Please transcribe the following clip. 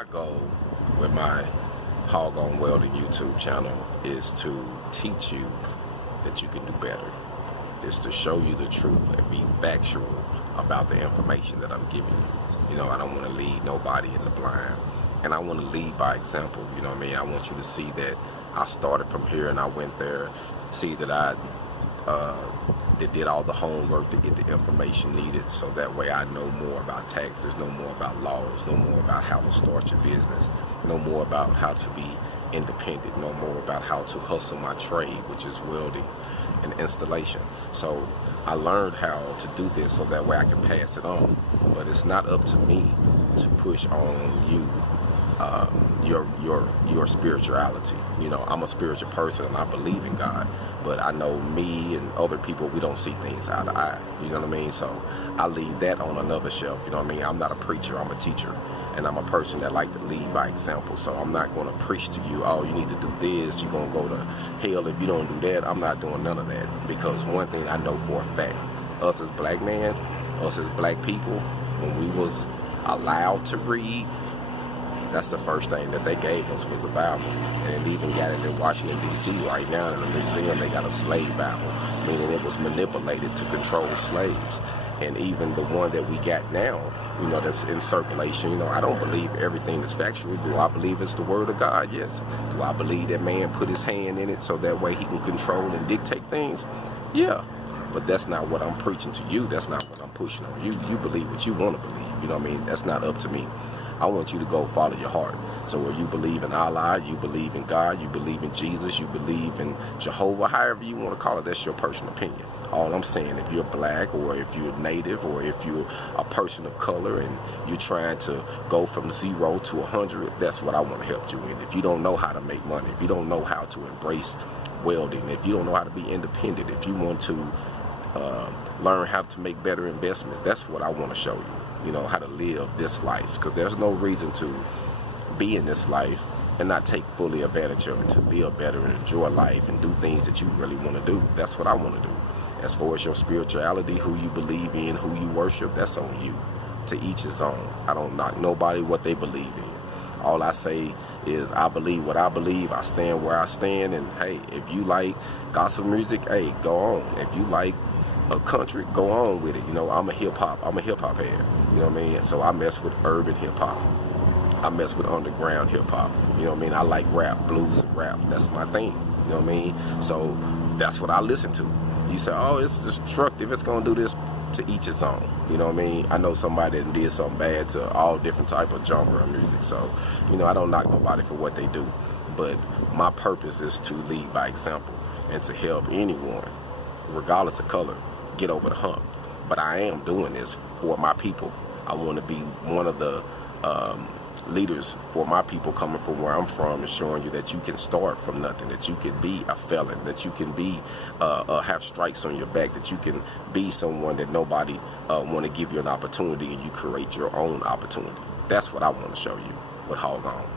My goal with my Hog on Welding YouTube channel is to teach you that you can do better. Is to show you the truth and be factual about the information that I'm giving you. You know, I don't want to lead nobody in the blind. And I want to lead by example, you know what I mean? I want you to see that I started from here and I went there, see that I did all the homework to get the information needed, so that way I know more about taxes, know more about laws, know more about how to start your business, know more about how to be independent, know more about how to hustle my trade, which is welding and installation. So I learned how to do this so that way I can pass it on. But it's not up to me to push on you your spirituality. You know, I'm a spiritual person and I believe in God, but I know me and other people, we don't see things eye to eye. You know what I mean? So I leave that on another shelf. You know what I mean? I'm not a preacher, I'm a teacher, and I'm a person that like to lead by example. So I'm not going to preach to you, oh, you need to do this, you're going to go to hell if you don't do that. I'm not doing none of that, because one thing I know for a fact, us as black men, us as black people, when we was allowed to read, that's the first thing that they gave us was the Bible. And it even got it in Washington, D.C. right now in the museum. They got a slave Bible, meaning it was manipulated to control slaves. And even the one that we got now, you know, that's in circulation, you know, I don't believe everything is factual. Do I believe it's the word of God? Yes. Do I believe that man put his hand in it so that way he can control and dictate things? Yeah. But that's not what I'm preaching to you. That's not what I'm pushing on you. You believe what you want to believe. You know what I mean? That's not up to me. I want you to go follow your heart. So if you believe in Allah, you believe in God, you believe in Jesus, you believe in Jehovah, however you want to call it, that's your personal opinion. All I'm saying, if you're black or if you're native or if you're a person of color and you're trying to go from 0 to 100, that's what I want to help you in. If you don't know how to make money, if you don't know how to embrace welding, if you don't know how to be independent, if you want to learn how to make better investments, that's what I want to show you. You know, how to live this life, because there's no reason to be in this life and not take fully advantage of it, to live better and enjoy life and do things that you really want to do. That's what I want to do. As far as your spirituality, who you believe in, who you worship, that's on you. To each his own. I don't knock nobody what they believe in. All I say is I believe what I believe, I stand where I stand, and hey, if you like gospel music, hey, go on. If you like a country, go on with it. You know, I'm a hip hop head. You know what I mean? So I mess with urban hip hop. I mess with underground hip hop. You know what I mean? I like rap, blues and rap. That's my thing. You know what I mean? So that's what I listen to. You say, oh, it's destructive, it's gonna do this. To each his own. You know what I mean? I know somebody that did something bad to all different type of genre of music. So, you know, I don't knock nobody for what they do. But my purpose is to lead by example and to help anyone, regardless of color, get over the hump. But I am doing this for my people. I want to be one of the leaders for my people coming from where I'm from, and showing you that you can start from nothing, that you can be a felon, that you can be have strikes on your back, that you can be someone that nobody want to give you an opportunity and you create your own opportunity. That's what I want to show you with Hog On.